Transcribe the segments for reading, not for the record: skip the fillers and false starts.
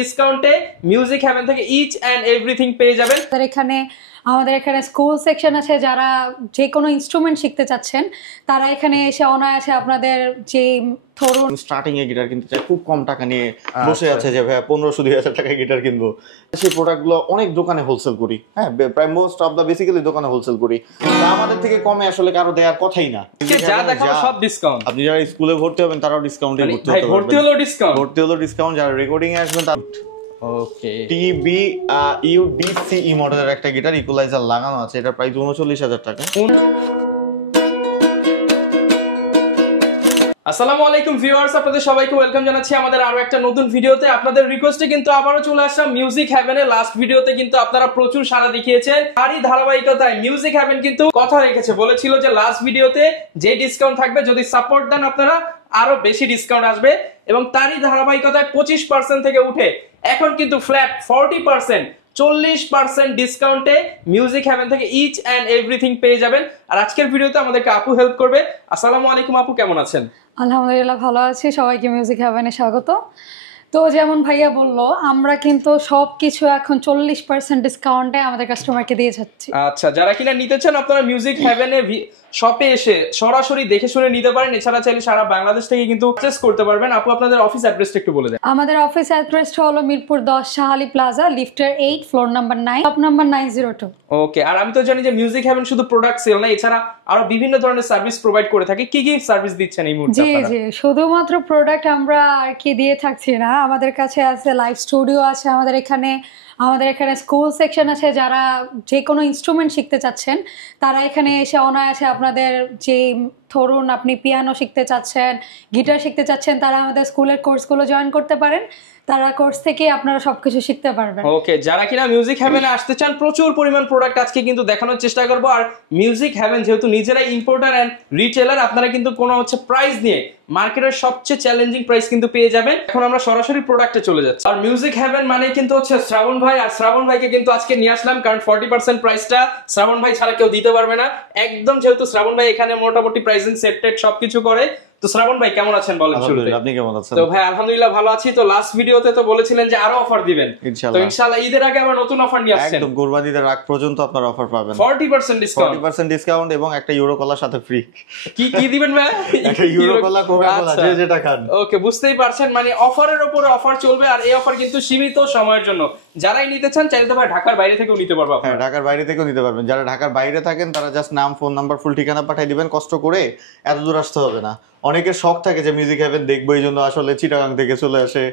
ডিসকাউন্টে music haven থেকে each and everything পেয়ে যাবেন। আমাদের এখানে স্কুল সেকশন আছে, যারা যে কোনো ইনস্ট্রুমেন্ট শিখতে চাচ্ছেন তারা এখানে এসে অনায়াসে আপনাদের যে ধরুন স্টার্টিং এ গিটার কিনতে চাই, খুব কম টাকা নিয়ে বসে আছে যে ভাই 1500-2000 টাকায় গিটার কিনবো, সেই প্রোডাক্টগুলো অনেক দোকানে হোলসেল করি। হ্যাঁ, প্রায় মোস্ট অফ দা বেসিক্যালি দোকানে হোলসেল করি। আমাদের থেকে কমে আসলে কারো দেওয়ার কথাই না। যা দেখাবো সব ডিসকাউন্ট। আপনি যারা স্কুলে ভর্তি হবেন তারাও ডিসকাউন্টে ভর্তি হতে পারবেন। ভর্তি হলো ডিসকাউন্ট, যারা রেকর্ডিং এ আসবেন তারা ওকে। টিবি ইউডিসিই মডেলের একটা গিটার, ইকুয়ালাইজার লাগানো আছে, এটা প্রাইস 39000 টাকা। আসসালামু আলাইকুম ভিউয়ার্স, আপনাদের সবাইকে ওয়েলকাম জানাচ্ছি আমাদের আরো একটা নতুন ভিডিওতে। আপনাদের রিকোয়েস্টে কিন্তু আবারো চলে আসলাম মিউজিক হেভেনের। লাস্ট ভিডিওতে কিন্তু আপনারা প্রচুর সাড়া দেখিয়েছেন, তারই ধারাবাহিকতায় মিউজিক হেভেন কিন্তু কথা রেখেছে, বলেছিল যে লাস্ট ভিডিওতে যে ডিসকাউন্ট থাকবে যদি সাপোর্ট দেন আপনারা আরো বেশি ডিসকাউন্ট আসবে, এবং তারই ধারাবাহিকতায় 25% থেকে উঠে এখন কিন্তু ফ্ল্যাট 40%, 40% ডিসকাউন্টে মিউজিক হেভেন থেকে ইচ এন্ড এভরিথিং পেয়ে যাবেন। আর আজকের ভিডিওতে আমাদেরকে আপু হেল্প করবে। আসসালামু আলাইকুম আপু, কেমন আছেন? আলহামদুলিল্লাহ ভালো আছি, সবাইকে মিউজিক হেভেনে স্বাগত। তো যেমন ভাইয়া বললো, আমরা কিন্তু সবকিছু এখন 40% ডিসকাউন্টে আমাদের কাস্টমারকে দিয়ে যাচ্ছি। আচ্ছা, যারা কিনা নিতে চান আপনারা মিউজিক হেভেনে শপে এসে সরাসরি দেখে শুনে নিতে পারেন। এছাড়া চাইলে সারা বাংলাদেশ থেকে কিন্তু পারচেজ করতে পারবেন। আপু আপনাদের অফিস অ্যাড্রেসটা একটু বলে দেন। আমাদের অফিস অ্যাড্রেসটা হলো মিরপুর 10 শাহালি প্লাজা, লিফটের 8, ফ্লোর নাম্বার 9, শপ নাম্বার 902। ওকে। আর আমি তো জানি যে মিউজিক হেভেন শুধু প্রোডাক্ট সেল না, এছাড়া আরো বিভিন্ন ধরনের সার্ভিস প্রোভাইড করে থাকে। কি কি সার্ভিস দিচ্ছেন এই মুহূর্তে আপনারা? জি, শুধুমাত্র প্রোডাক্ট আমরা আর কি দিয়ে থাকছি না, আমাদের কাছে আছে লাইভ স্টুডিও আছে, আমাদের এখানে স্কুল সেকশন আছে, যারা যে কোনো ইনস্ট্রুমেন্ট শিখতে চাচ্ছেন তারা এখানে এসে অনায়াসে আপনাদের যে ধরুন আপনি পিয়ানো শিখতে চাচ্ছেন, গিটার শিখতে চাচ্ছেন, তারা আমাদের স্কুলের কোর্সগুলো জয়েন করতে পারেন। তারা কোর্স থেকে আপনারা সবকিছু শিখতে পারবেন। ওকে, যারা কিনা মিউজিক হেভেনে আসতে চান, প্রচুর পরিমাণ প্রোডাক্ট আজকে কিন্তু দেখানোর চেষ্টা করব। আর মিউজিক হেভেন যেহেতু নিজেরাই ইম্পোর্টার এন্ড রিটেলার, আপনারা কিন্তু কোনো প্রাইস নিয়ে মার্কেটের সবচেয়ে চ্যালেঞ্জিং প্রাইস কিন্তু পেয়ে যাবেন। এখন আমরা সরাসরি প্রোডাক্টে চলে যাচ্ছি। আর মিউজিক হেভেন মানে কিন্তু শ্রাবণ ভাই, আর শ্রাবণ ভাইকে কিন্তু আজকে নিয়ে আসলাম কারণ 40% প্রাইসটা শ্রাবণ ভাই ছাড়া কেউ দিতে পারবে না একদম, যেহেতু শ্রাবণ ভাই এখানে মোটামুটি প্রাইসিং সেট সবকিছু করে। তো শ্রাবণ ভাই কেমন আছেন বলেন শুরুতে? আপনি কেমন আছেন? তো ভাই আলহামদুলিল্লাহ ভালো আছি। তো লাস্ট ভিডিওতে তো বলেছিলেন যে আরো অফার দিবেন, তো ইনশাআল্লাহ ঈদের আগে আবার নতুন অফার নিয়ে আসছেন। একদম কুরবানি ঈদের আগ পর্যন্ত আপনারা অফার পাবেন 40% ডিসকাউন্ট এবং একটা ইউরো কলার সাথে ফ্রি। কি দিবেন ভাই? একটা ইউরো কলা, কোকা কোলা, যে যেটা খান। ওকে, বুঝতেই পারছেন, মানে অফারের উপরে অফার চলবে। আর এই অফার কিন্তু সীমিত সময়ের জন্য, যারাই নিতে চান চাইলে তো ভাই ঢাকার বাইরে থেকেও নিতে পারবেন। হ্যাঁ, ঢাকার বাইরে থেকেও নিতে পারবেন। যারা ঢাকার বাইরে থাকেন তারা জাস্ট নাম, ফোন নাম্বার, ফুল ঠিকানা পাঠিয়ে দিবেন, কষ্ট করে এত দূর আসতে হবে না। অনেকের শখ থাকে যে মিউজিক হেভেন দেখবো, এই জন্য আসলে চিটাগাং থেকে চলে আসে,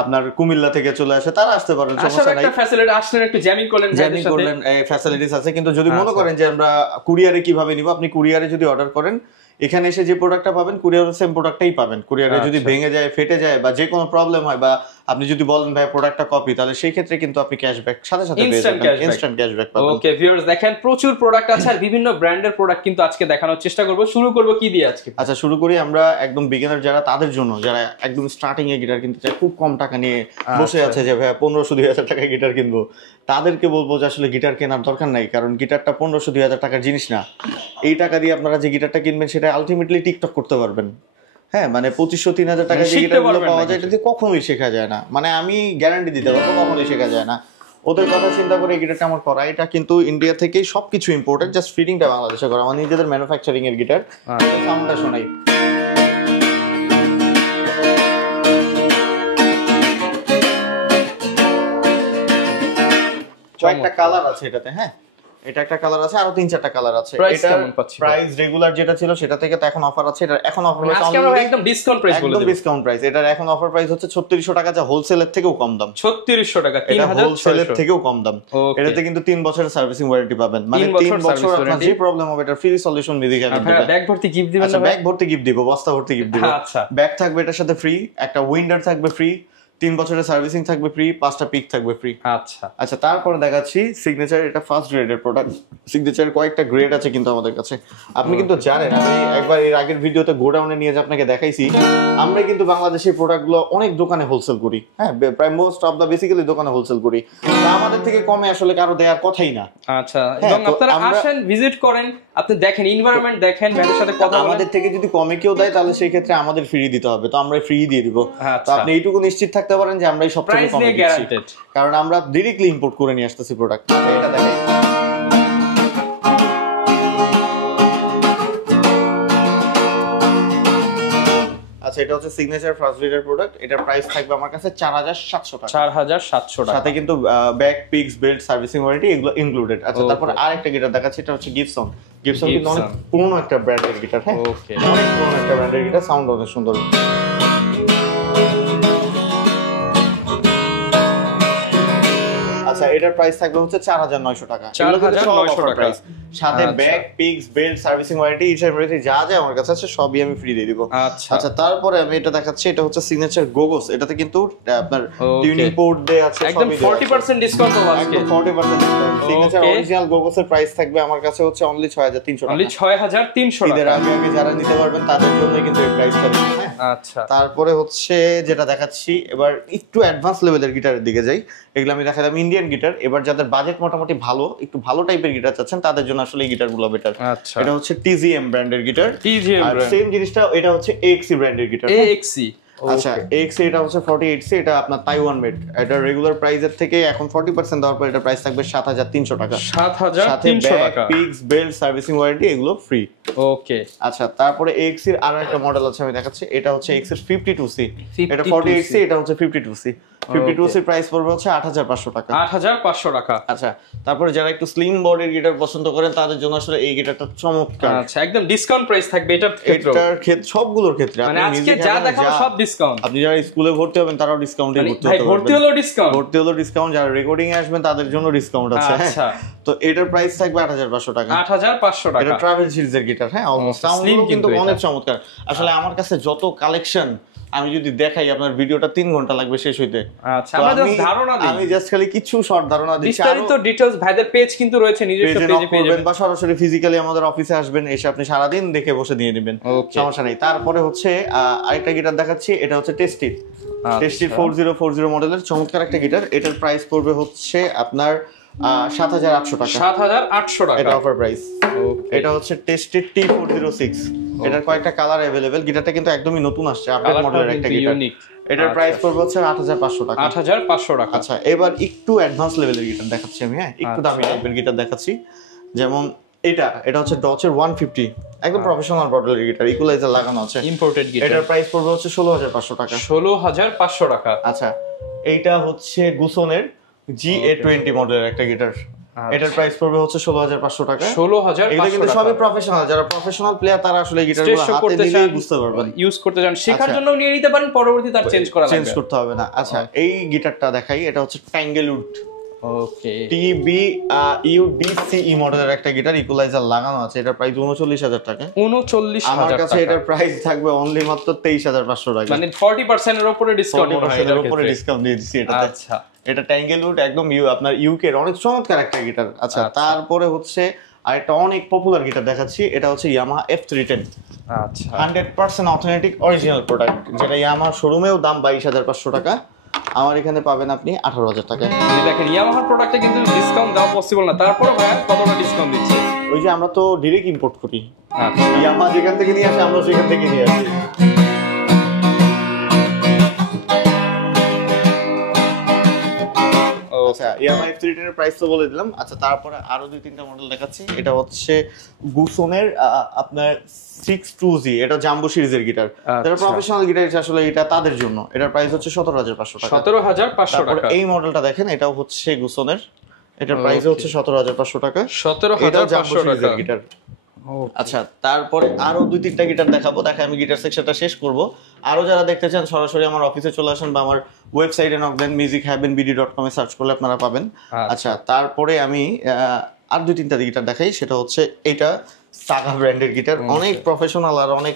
আপনার কুমিল্লা থেকে চলে আসে, তারা আসতে পারেন, সমস্যা নাই। একটা ফ্যাসিলিটি আসলে একটু জ্যামিং করলেন, এই ফ্যাসিলিটিস আছে। কিন্তু যদি মনে করেন যে আমরা কুরিয়ারে কিভাবে নিব, আপনি কুরিয়ারে যদি অর্ডার করেন, এখানে এসে যে প্রোডাক্টটা পাবেন কুরিয়ারে সেম প্রোডাক্টটাই পাবেন। কুরিয়ারে যদি ভেঙে যায়, ফেটে যায় বা যে কোনো প্রবলেম হয়, বা আপনি যদি বলেন ভাই প্রোডাক্টটা কপি, তাহলে সেই ক্ষেত্রে কিন্তু আপনি ক্যাশব্যাক সাথে সাথে পেয়ে যাবেন, ইনস্ট্যান্ট ক্যাশব্যাক পাবেন। ওকে ভিউয়ার্স, দেখেন প্রচুর প্রোডাক্ট আছে আর বিভিন্ন ব্র্যান্ডের প্রোডাক্ট কিন্তু আজকে দেখানোর চেষ্টা করব। শুরু করব কি দিয়ে আজকে? আচ্ছা, শুরু করি আমরা একদম বিগিনার যারা, তাদের জন্য, যারা একদম স্টার্টিং এ গিটার কিনতে চায়, খুব কম টাকা নিয়ে বসে আছে যে ভাই 1500-2000 টাকায় গিটার কিনবো, তাদেরকে বলবো যে আসলে গিটার কেনার দরকার নাই। কারণ গিটারটা 1500-2000 টাকার জিনিস না। এই টাকা দিয়ে আপনারা যে গিটারটা কিনবেন সেটা আলটিমেটলি টিকটক করতে পারবেন। হ্যাঁ, মানে 2500-3000 টাকায় যে গিটারগুলো পাওয়া যায় এটাতে কখনোই শেখা যায় না। মানে আমি গ্যারান্টি দিতে পারবো কখনোই শেখা যায় না। ওদের কথা চিন্তা করে এই গিটারটা আমার করা। এটা কিন্তু ইন্ডিয়া থেকেই সবকিছু ইম্পোর্টেড, জাস্ট ফিটিংটা বাংলাদেশে করা। আমার নিজেদের ম্যানুফ্যাকচারিং এর গিটার। সাউন্ডটা শোনাই। কয়েকটা কালার আছে এটাতে। হ্যাঁ, এটা একটা কালার আছে, আরো 3-4টা কালার আছে। এটা প্রাইস রেগুলার যেটা ছিল সেটা থেকে তো এখন অফার আছে। এটা এখন অফার প্রাইস আজকে আমরা একদম ডিসকাউন্ট প্রাইস বলে দেব। একদম ডিসকাউন্ট প্রাইস। এটার এখন অফার প্রাইস হচ্ছে 3600 টাকা, যা হোলসেলের থেকেও কম দাম। 3600 টাকা, 3600 হোলসেলের থেকেও কম দাম। এটাতে কিন্তু 3 বছরের সার্ভিসিং ওয়ারেন্টি পাবেন। মানে 3 বছর আপনার যে প্রবলেম হবে এটা ফ্রি সলিউশন মিউজিক হেভেন দিবে। আপনারা ব্যাগ ভর্তি গিফট দিবেন না? ব্যাগ ভর্তি গিফট দিব, বস্তা ভর্তি গিফট দিব। আচ্ছা, ব্যাগ থাকবে এটার সাথে ফ্রি, একটা উইন্ডার থাকবে ফ্রি, 3 বছরের সার্ভিসিং থাকবে ফ্রি, 5টা পিক থাকবে ফ্রি। আচ্ছা, তারপরে দেখাচ্ছি সিগনেচার। এটা ফার্স্ট গ্রেডের প্রোডাক্ট। সিগনেচার কয়েকটা গ্রেড আছে কিন্তু আমাদের কাছে। আপনি কিন্তু জানেন, আমি একবার এর আগের ভিডিওতে গোডাউনে নিয়ে যে আপনাকে দেখাইছি, আমরা কিন্তু বাংলাদেশের প্রোডাক্টগুলো অনেক দোকানে হোলসেল করি। হ্যাঁ, প্রায় মোস্ট অফ দা বেসিক্যালি দোকানে হোলসেল করি। আমাদের থেকে কমে আসলে কারো দেওয়ার কথাই না। আচ্ছা, এবং আপনারা আসেন, ভিজিট করেন, আপনি দেখেন, এনভায়রনমেন্ট দেখেন, ব্যান্ডের সাথে কথা বলেন। আমাদের থেকে যদি কমে কেউ দেয় তাহলে সেই ক্ষেত্রে আমাদের ফ্রি দিতে হবে, তো আমরা ফ্রি দিয়ে দিব। তো আপনি এইটুকু নিশ্চিত থাকতে পারেন যে আমরা এই সবথেকে কমে দিচ্ছি, কারণ আমরা ডিরেক্টলি ইম্পোর্ট করে নিয়ে আসতেছি প্রোডাক্ট। এটা দেখাই, আচ্ছা এটা হচ্ছে সিগনেচার ফার্স্ট রিডার প্রোডাক্ট। এটার প্রাইস থাকবে আমার কাছে 4700 টাকা। 4700 টাকা, সাথে কিন্তু back, pix, belt, servicing warranty এগুলো ইনক্লুডেড। আচ্ছা তারপর আরেকটা গিটার দেখাচ্ছি, এটা হচ্ছে গিবসন। গিবসন কিন্তু অনেক পুরনো একটা ব্র্যান্ডের গিটার। হ্যাঁ, ওকে, অনেক পুরনো একটা ব্র্যান্ডের গিটার, সাউন্ড অনেক সুন্দর। আচ্ছা এটার প্রাইস থাকবে হচ্ছে 4900 টাকা। 4900 টাকা, সাথে back, pix, belt, servicing warranty, instant যা যা আমার কাছে আছে সবই আমি ফ্রি দিয়ে দিব। আচ্ছা তারপরে আমি এটা দেখাচ্ছি, এটা হচ্ছে সিগনেচার গোগোস। এটাতে কিন্তু আপনার টিউনিং পোর্ট দেয়া আছে, একদম 40% ডিসকাউন্ট পাবো আজকে, একদম 40% ডিসকাউন্ট। সিগনেচার অরিজিনাল গোগোসের প্রাইস থাকবে আমার কাছে হচ্ছে অনলি 6300 টাকা। অনলি 6300 টাকা। এদের আগে যারা নিতে পারবেন তাদের জন্য কিন্তু এই প্রাইসটা দিচ্ছি। হ্যাঁ, আচ্ছা তারপরে হচ্ছে যেটা দেখাচ্ছি, এবার একটু অ্যাডভান্স লেভেলের গিটারের দিকে যাই। এগুলো আমি দেখালাম ইন্ডিয়ান গিটার। এবার যাদের বাজেট মোটামুটি ভালো, একটু ভালো টাইপের গিটার চাচ্ছেন তাদের জন্য আসলে এই গিটারগুলো বেটার। আচ্ছা, এটা হচ্ছে টিজিএম ব্র্যান্ডের গিটার। টিজিএম আর ব্র্যান্ড, সেম জিনিসটা এটা হচ্ছে এএক্সি ব্র্যান্ডের গিটার। এএক্সি, আচ্ছা এএক্সি এটা হচ্ছে 48সি, এটা আপনার তাইওয়ান মেড। এটা রেগুলার প্রাইসের থেকে এখন 40% দেওয়ার পর এটা প্রাইস থাকবে 7300 টাকা। 7300 টাকা, পিক্স, বেল্ট, সার্ভিসিং ওয়ারেন্টি এগুলো ফ্রি। ওকে, আচ্ছা তারপরে এএক্সি এর আরো একটা মডেল আছে আমি দেখাচ্ছি, এটা হচ্ছে এএক্সি 52সি। এটা 48সি, এটা হচ্ছে 52সি। 52সি প্রাইস পড়বে হচ্ছে 8500 টাকা। 8500 টাকা। আচ্ছা তারপরে যারা একটু স্লিম বডির গিটার পছন্দ করেন তাদের জন্য আসলে এই গিটারটা চমৎকার। আচ্ছা একদম ডিসকাউন্ট প্রাইস থাকবে এটার ক্ষেত্রে, সবগুলোর ক্ষেত্রে। মানে আজকে যা দেখাবো সব ডিসকাউন্ট। আপনি যারা স্কুলে ভর্তি হবেন তারাও ডিসকাউন্টে ভর্তি হতে পারবেন। ভর্তি হলো ডিসকাউন্ট, ভর্তি হলো ডিসকাউন্ট, যারা রেকর্ডিং এ আসবেন তাদের জন্য ডিসকাউন্ট আছে। আচ্ছা, তো এটার প্রাইস থাকবে 8500 টাকা। 8500 টাকা। এটা ট্রাভেল সিরিজের গিটার। হ্যাঁ, অলমোস্ট সাউন্ড কিন্তু অনেক চমৎকার। আসলে আমার কাছে যত কালেকশন আমি যদি দেখাই আপনার ভিডিওটা 3 ঘন্টা লাগবে শেষ হইতে। আচ্ছা আমরা জাস্ট ধারণা দিই, আমি জাস্ট খালি কিছু শর্ট ধারণা দিচ্ছি। বিস্তারিত ডিটেইলস ভাইদের পেজ কিন্তু রয়েছে, নিজস্ব পেজে পেয়ে যাবেন, বা সরাসরি ফিজিক্যালি আমাদের অফিসে আসবেন, এসে আপনি সারা দিন দেখে বসে দিয়ে নেবেন, সমস্যা নেই। তারপরে হচ্ছে আরেকটা গিটার দেখাচ্ছি, এটা হচ্ছে টেস্টিড। টেস্টিড 4040 মডেলের চমৎকার একটা গিটার। এটার প্রাইস পড়বে হচ্ছে আপনার 7800 টাকা। 7800 টাকা এটা অফার প্রাইস। এটা হচ্ছে টেস্টেড T406। এটার কয়েকটা কালার अवेलेबल। গিটারটা কিন্তু একদমই নতুন আসছে, আপডেট মডেলের একটা গিটার। এটার প্রাইস পড়বে হচ্ছে 8500 টাকা। 8500 টাকা। আচ্ছা এবার একটু অ্যাডভান্স লেভেলের গিটার দেখাচ্ছি আমি। হ্যাঁ, একটু দামি টাইপের গিটার দেখাচ্ছি। যেমন এটা হচ্ছে ডচের 150, একদম প্রফেশনাল মডেলের গিটার, ইকুয়ালাইজার লাগানো আছে, ইম্পোর্টেড গিটার। এটার প্রাইস পড়বে হচ্ছে 16500 টাকা। 16500 টাকা। আচ্ছা এইটা হচ্ছে গুসনের GA20 মডেলের একটা গিটার। এটার প্রাইস পড়বে হচ্ছে 16500 টাকা। 16500 এগুলো কিন্তু সবই প্রফেশনাল, যারা প্রফেশনাল প্লেয়ার তারা আসলে গিটারগুলো হাতে নিলেই বুঝতে পারবেন, ইউজ করতে জানেন, শেখার জন্য নিয়ে নিতে পারেন, পরবর্তীতে তার চেঞ্জ করতে হবে না। আচ্ছা এই গিটারটা দেখাই, এটা হচ্ছে ট্যাঙ্গেলউড। ওকে, TBUDCE মডেলের একটা গিটার, ইকুয়ালাইজার লাগানো আছে। এটার প্রাইস 39000 টাকা। 39000 আমার কাছে এটার প্রাইস থাকবে অনলি মাত্র 23500 টাকা, মানে 40% এর উপরে ডিসকাউন্ট দিয়ে দিচ্ছি এটাতে। আচ্ছা এটা ট্যাঙ্গেলউড, একদম আপনার ইউকে এর অনেক চমৎকার একটা গিটার। আচ্ছা তারপরে হচ্ছে আরেকটা অনেক পপুলার গিটার দেখাচ্ছি, এটা হচ্ছে ইয়ামাহা F310। আচ্ছা 100% অথেন্টিক অরিজিনাল প্রোডাক্ট, যেটা ইয়ামাহা শোরুমেও দাম 22500 টাকা, আমার এখানে পাবেন আপনি 18000 টাকা। দেখেন ইয়ামাহার প্রোডাক্টে কিন্তু ডিসকাউন্ট দেওয়া পসিবল না, তারপরে ভাই কতটা ডিসকাউন্ট দিচ্ছে? ওই যে আমরা তো ডাইরেক্ট ইম্পোর্ট করি, ইয়ামাহা যেখান থেকে নিয়ে আসে আমরা সেখান থেকে নিয়ে আসি। আচ্ছা ইয়ামাহা F310 এর প্রাইস তো বলে দিলাম। আচ্ছা তারপরে আরো 2-3টা মডেল দেখাচ্ছি। এটা হচ্ছে গুসনের আপনার 620, এটা জাম্বো সিরিজের গিটার, যারা প্রফেশনাল গিটার আসলে এটা তাদের জন্য। এটার প্রাইস হচ্ছে 17500 টাকা। 17500 টাকা। এই মডেলটা দেখেন, এটাও হচ্ছে গুসনের, এটার প্রাইস হচ্ছে 17500 টাকা। 17500 টাকা গিটার। আচ্ছা তারপরে আরো 2-3টা গিটার দেখাবো, আমি গিটার সেকশনটা শেষ করব। আরো যারা দেখতে চান সরাসরি আমার অফিসে চলে আসেন বা আমার ওয়েবসাইটে নক দেন, musicheavenbd.com এ সার্চ করলে আপনারা পাবেন। আচ্ছা তারপরে আমি আর 2-3টা গিটার দেখাই, সেটা হচ্ছে এটা সাগা ব্র্যান্ডের গিটার, অনেক প্রফেশনাল আর অনেক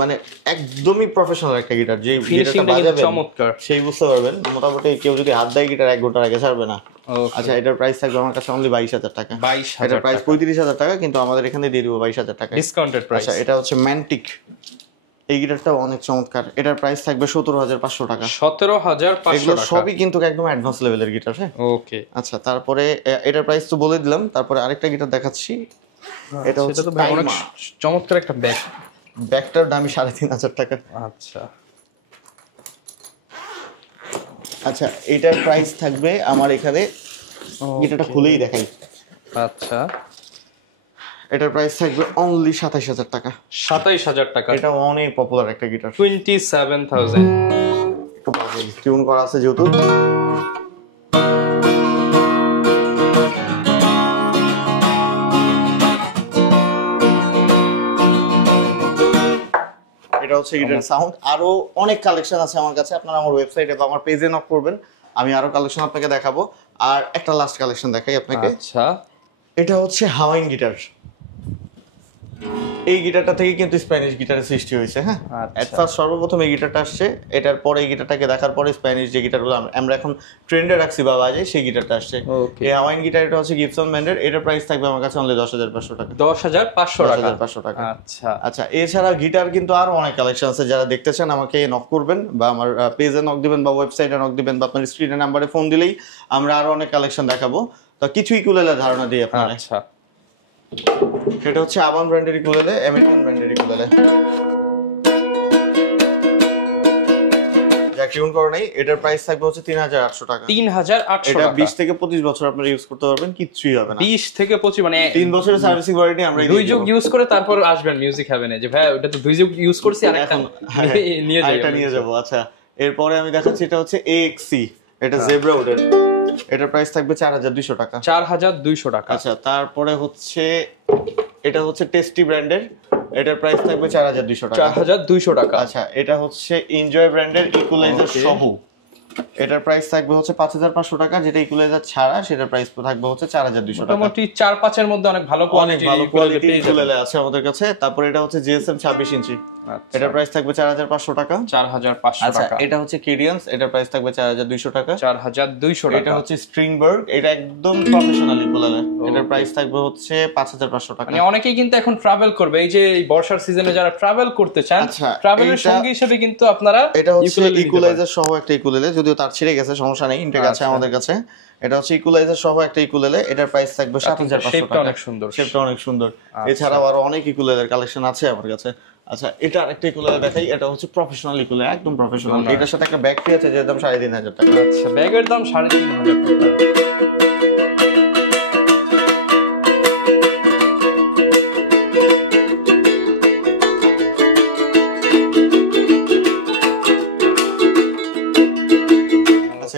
মানে একদমই প্রফেশনাল একটা গিটার, যে গিটারটা বাজাবেন চমৎকার সেই বুঝতে পারবেন। মোটামুটি কেউ যদি হাত দেয় গিটার 1 ঘন্টার আগে ছাড়বে না। আচ্ছা এটার প্রাইস থাকবে আমার কাছে অনলি 22000 টাকা। এটার প্রাইস 35000 টাকা, কিন্তু আমাদের এখানে দিয়ে দিব 22000 টাকা ডিসকাউন্টেড প্রাইস। আচ্ছা এটা হচ্ছে ম্যান্টিক, এই গিটারটা অনেক চমৎকার, এটার প্রাইস থাকবে 17,500 টাকা। 17,500 এগুলো টাকা সবই কিন্তু একদম অ্যাডভান্স লেভেলের গিটার। হ্যাঁ ওকে আচ্ছা, তারপরে এটার প্রাইস তো বলে দিলাম, তারপরে আরেকটা গিটার দেখাচ্ছি। এটা হচ্ছে তো অনেক চমৎকার একটা ব্যাগ, ব্যাগটার দাম 3,500 টাকা। আচ্ছা আচ্ছা এটার প্রাইস থাকবে আমার এখানে, গিটারটা খুলেই দেখাই। আচ্ছা এটার প্রাইস থাকবে অনলি 27,000 টাকা। 27,000 টাকা, এটা অনেক পপুলার একটা গিটার। 27,000 একটু টিউন করা আছে যেহেতু। এটা হচ্ছে গিটার সাউন্ড। আরো অনেক কালেকশন আছে আমার কাছে, আপনারা আমার ওয়েবসাইটে বা আমার পেজে নক করবেন, আমি আরো কালেকশন আপনাকে দেখাবো। আর একটা লাস্ট কালেকশন দেখাই আপনাকে। আচ্ছা এটা হচ্ছে হাওয়াইন গিটার। এই গিটারটা থেকে কিন্তু স্প্যানিশ গিটারের সৃষ্টি হয়েছে। হ্যাঁ এট ফার্স্ট সর্বপ্রথম এই গিটারটা আসছে, এটার পরে এই গিটারটাকে দেখার পরে স্প্যানিশ যে গিটারগুলো আমরা এখন ট্রেন্ডে রাখছি বা বাজে সেই গিটারটা আসছে। এই হাওয়াইন গিটার এটা হচ্ছে গিবসন ব্যান্ডের, এটার প্রাইস থাকবে আমার কাছে অনলি 10,500 টাকা। 10,500 টাকা। আচ্ছা আচ্ছা এছাড়া গিটার কিন্তু আরো অনেক কালেকশন আছে, যারা দেখতে চান আমাকে নক করবেন বা আমার পেজে নক দিবেন বা ওয়েবসাইটে নক দিবেন বা আপনার স্ক্রিনে নাম্বারে ফোন দিলেই আমরা আরো অনেক কালেকশন দেখাবো। তো কিছু ইকুলেলের ধারণা দিই আপনারা। আচ্ছা এটা হচ্ছে আবান ব্র্যান্ডের ইকুলেলে, আমেরিকান ব্র্যান্ডের ইকুলেলে, যা টিউন করে নাই। এটার প্রাইস থাকবে হচ্ছে 3,800 টাকা। 3,800 এটা টাকা। 20 থেকে 25 বছর আপনারা ইউজ করতে পারবেন, কিচ্ছুই হবে না। 20 থেকে 25 মানে 3 বছরের সার্ভিসিং ওয়ারেন্টি আমরা দুই যুগ ইউজ করে তারপর আসবেন মিউজিক হেভেনে, যে ভাই ওটা তো 2 যুগ ইউজ করছি আর একটা নিয়ে যাই, এটা নিয়ে যাব। আচ্ছা এরপরে আমি দেখাচ্ছি, এটা হচ্ছে AXC, এটা জেব্রা উডের, এটার প্রাইস থাকবে 4,200 টাকা। 4,200 টাকা। আচ্ছা তারপরে হচ্ছে এটা হচ্ছে টেস্টি ব্র্যান্ডের, এটার প্রাইস থাকবে 4,200 টাকা। 4,200 টাকা। আচ্ছা এটা হচ্ছে এনজয় ব্র্যান্ডের ইকুয়ালাইজার সহ, এটার প্রাইস থাকবে হচ্ছে 5,500 টাকা, যেটা ইকুয়ালাইজার ছাড়া সেটার প্রাইস থাকবে হচ্ছে 4,200 টাকা। মোটামুটি 4-5 এর মধ্যে অনেক ভালো কোয়ালিটির ইকুয়ালাইজার আছে আমাদের কাছে। তারপরে এটা হচ্ছে GSM 26 ইঞ্চি, এটার প্রাইস থাকবে 4,500 টাকা। 4,500 টাকা। এটা হচ্ছে কেডিয়ান্স, এটার প্রাইস থাকবে 4,200 টাকা। 4,200 টাকা। এটা হচ্ছে স্ট্রিংবার্গ, এটা একদম প্রফেশনাল ইকুয়ালাইজার, এটার প্রাইস থাকবে হচ্ছে 5,500 টাকা। মানে অনেকেই কিন্তু এখন ট্রাভেল করবে, এই যে এই বর্ষার সিজনে যারা ট্রাভেল করতে চান, ট্রাভেলের সঙ্গী হিসেবে কিন্তু আপনারা এটা হচ্ছে ইকুয়ালাইজার সহ একটা ইকুয়ালেলে, যদিও তার ছিঁড়ে গেছে, সমস্যা নেই, ইনটেক আছে আমাদের কাছে। এটা হচ্ছে ইকুয়ালাইজার সহ একটা ইকুয়ালেলে, এটার প্রাইস থাকবে 7,500 টাকা। অনেক সুন্দর, শেপটা অনেক সুন্দর। এছাড়াও আরো অনেক ইকুয়ালাইজার কালেকশন আছে আমার কাছে। আচ্ছা এটা আরেকটা ইকুয়ালাইজার দেখাই, এটা হচ্ছে প্রফেশনাল ইকুয়ালাইজার, একদম প্রফেশনাল। এটার সাথে একটা ব্যাগ ফ্রি আছে, যেটার দাম 3,500 টাকা। আচ্ছা ব্যাগের দাম 3,500 টাকা।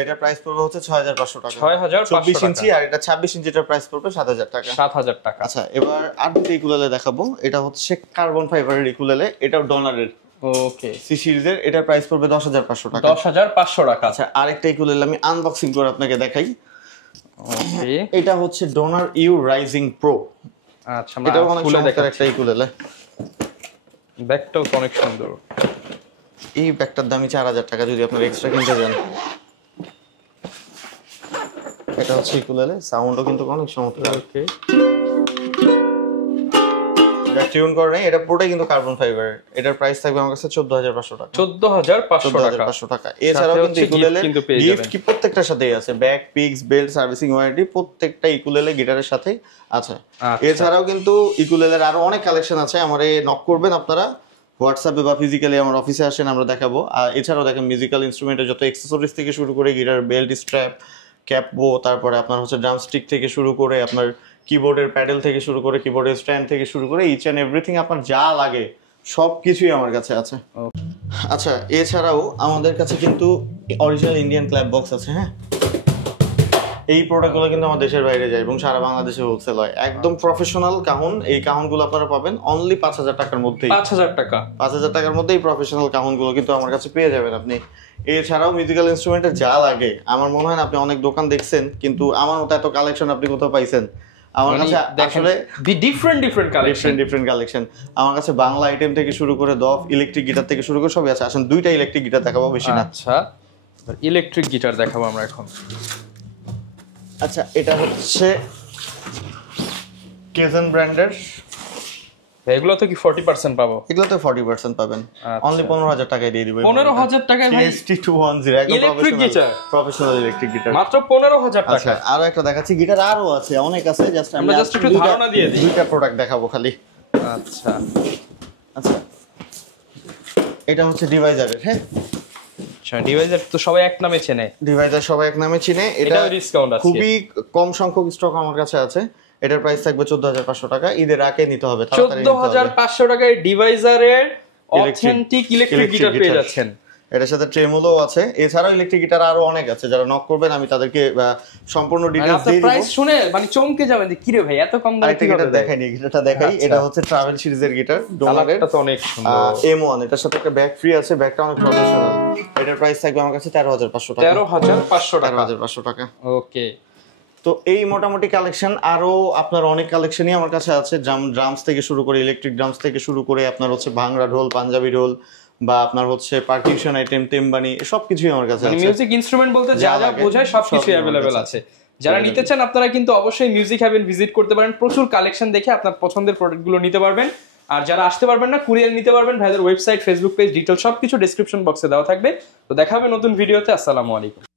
এটার প্রাইস পড়বে হচ্ছে 6,500 টাকা। 6,500 24 ইঞ্চি, আর এটা 26 ইঞ্চিটার প্রাইস পড়বে 7,000 টাকা। 7,000 টাকা। আচ্ছা এবার আর দুটো ইকুলেলে দেখাবো। এটা হচ্ছে কার্বন ফাইবারের ইকুলেলে, এটাও ডনারের ওকে সি সিরিজের, এটার প্রাইস পড়বে 10,500 টাকা। 10,500 টাকা। আচ্ছা আরেকটা ইকুলেলে আমি আনবক্সিং করে আপনাকে দেখাই। ওকে এটা হচ্ছে ডোনার ইউ রাইজিং প্রো। আচ্ছা এটা অনেক চমৎকার একটা ইকুলেলে, ব্যাগটাও তো অনেক সুন্দর। এই ব্যাগটার দামই 4,000 টাকা যদি আপনারা এক্সট্রা কিনতে যান। এটা হচ্ছে ইকুলেলে, সাউন্ডও কিন্তু অনেক চমৎকার। ওকে এটা টিউন করে নাই, এটা পুরোটাই কিন্তু কার্বন ফাইবার। এটার প্রাইস থাকবে আমার কাছে 14,500 টাকা। 14,500 টাকা। এছাড়াও কিন্তু ইকুলেলে গিফট কি প্রত্যেকটার সাথেই আছে, bag, pix, belt, servicing warranty প্রত্যেকটা ইকুলেলে গিটারের সাথে আছে। এছাড়াও কিন্তু ইকুলেলের আরো অনেক কালেকশন আছে, আমারে নক করবেন আপনারা হোয়াটসঅ্যাপে বা ফিজিক্যালি আমার অফিসে আসেন, আমরা দেখাবো। আর এছাড়াও দেখেন মিউজিক্যাল ইনস্ট্রুমেন্টের যত অ্যাক্সেসরিজ থেকে শুরু করে গিটার বেল্ট, স্ট্র্যাপ, ক্যাপবো, তারপরে আপনার হচ্ছে ড্রামস্টিক থেকে শুরু করে আপনার কিবোর্ডের প্যাডেল থেকে শুরু করে কিবোর্ডের স্ট্যান্ড থেকে শুরু করে ইচ অ্যান্ড এভরিথিং আপনার যা লাগে সব কিছুই আমার কাছে আছে। আচ্ছা এছাড়াও আমাদের কাছে কিন্তু অরিজিনাল ইন্ডিয়ান ক্ল্যাপ বক্স আছে। হ্যাঁ এই প্রোডাক্টগুলো কিন্তু আমার দেশের বাইরে যায় এবং সারা বাংলাদেশে হোলসেল হয়, একদম প্রফেশনাল কাহুন। এই কাহুনগুলো আপনারা পাবেন অনলি 5,000 টাকার মধ্যেই। 5,000 টাকা। 5,000 টাকার মধ্যেই প্রফেশনাল কাহুনগুলো কিন্তু আমার কাছে পেয়ে যাবেন আপনি। এছাড়াও মিউজিক্যাল ইনস্ট্রুমেন্টের যা লাগে আমার মনে হয় না আপনি অনেক দোকান দেখছেন, কিন্তু আমার মতো এত কালেকশন আপনি কোথাও পাইছেন? আমার কাছে আসলে ডিফারেন্ট কালেকশন। আমার কাছে বাংলা আইটেম থেকে শুরু করে দফ, ইলেকট্রিক গিটার থেকে শুরু করে সবই আছে। আসেন দুইটা ইলেকট্রিক গিটার দেখাবো, বেশি না। আচ্ছা ইলেকট্রিক গিটার দেখাবো আমরা এখন। আচ্ছা এটা হচ্ছে কেজেন ব্র্যান্ডের এগুলো তো কি 40% পাবো? এগুলো তো 40% পাবেন, অনলি 15,000 টাকায় দিয়ে দিব। 15,000 টাকায় ভাই TST210 একদম electric guitar, professional electric guitar, মাত্র 15,000 টাকা। আচ্ছা আরো একটা দেখাচ্ছি, গিটার আরো আছে, অনেক আছে, জাস্ট আমরা জাস্ট একটু ধারণা দিয়ে দিই। দুইটা প্রোডাক্ট দেখাবো খালি। আচ্ছা আচ্ছা, এটা হচ্ছে ডিভাইজারের। হ্যাঁ আচ্ছা, ডিভাইজার তো সবাই এক নামে চেনে, ডিভাইজার সবাই এক নামে চিনে। এটা ডিসকাউন্ট আছে, খুবই কম সংখ্যক স্টক আমার কাছে আছে। এটার প্রাইস থাকবে 14,500 টাকা, ঈদের আগে নিতে হবে, 14,500 টাকায় ডিভাইজারের অথেন্টিক ইলেকট্রিক গিটার পেয়ে যাচ্ছেন। এটার সাথে ট্রেমোলো আছে, এছাড়াও ইলেকট্রিক গিটার আরো অনেক আছে। যারা নক করবেন আমি তাদেরকে সম্পূর্ণ ডিটেইলস দিয়ে দিব। প্রাইস শুনে মানে চমকে যাবেন যে কি রে ভাই এত কম দামে গিটার দেখাইনি, গিটারটা দেখাই। এটা হচ্ছে ট্রাভেল সিরিজের গিটার, ডোনারের, এটা তো অনেক সুন্দর M1। এটার সাথে একটা ব্যাগ ফ্রি আছে, ব্যাগটা অনেক প্রফেশনাল। এটার প্রাইস থাকবে আমার কাছে 13,500 টাকা। 13,500 টাকা। 13,500 টাকা। ওকে, তো এই মোটামুটি কালেকশন, আরো আপনার অনেক কালেকশনই আমার কাছে আছে। ড্রামস থেকে শুরু করে, ইলেকট্রিক ড্রামস থেকে শুরু করে, আপনার হচ্ছে ভাংড়া ঢোল, পাঞ্জাবি ঢোল, বা আপনার হচ্ছে পারকিউশন আইটেম, টেম্বানি, সবকিছুই আমার কাছে আছে। মিউজিক ইনস্ট্রুমেন্ট বলতে যা যা বোঝায় সবকিছু अवेलेबल আছে। যারা নিতে চান আপনারা কিন্তু অবশ্যই মিউজিক হ্যাভেন ভিজিট করতে পারেন, প্রচুর কালেকশন দেখে আপনার পছন্দের প্রোডাক্টগুলো নিতে পারবেন। আর যারা আসতে পারবেন না, কুরিয়ার নিতে পারবেন। ভাইদের ওয়েবসাইট, ফেসবুক পেজ, ডিটেইলস সবকিছু ডেসক্রিপশন বক্সে দেওয়া থাকবে। তো দেখা হবে নতুন ভিডিওতে। আসসালামু আলাইকুম।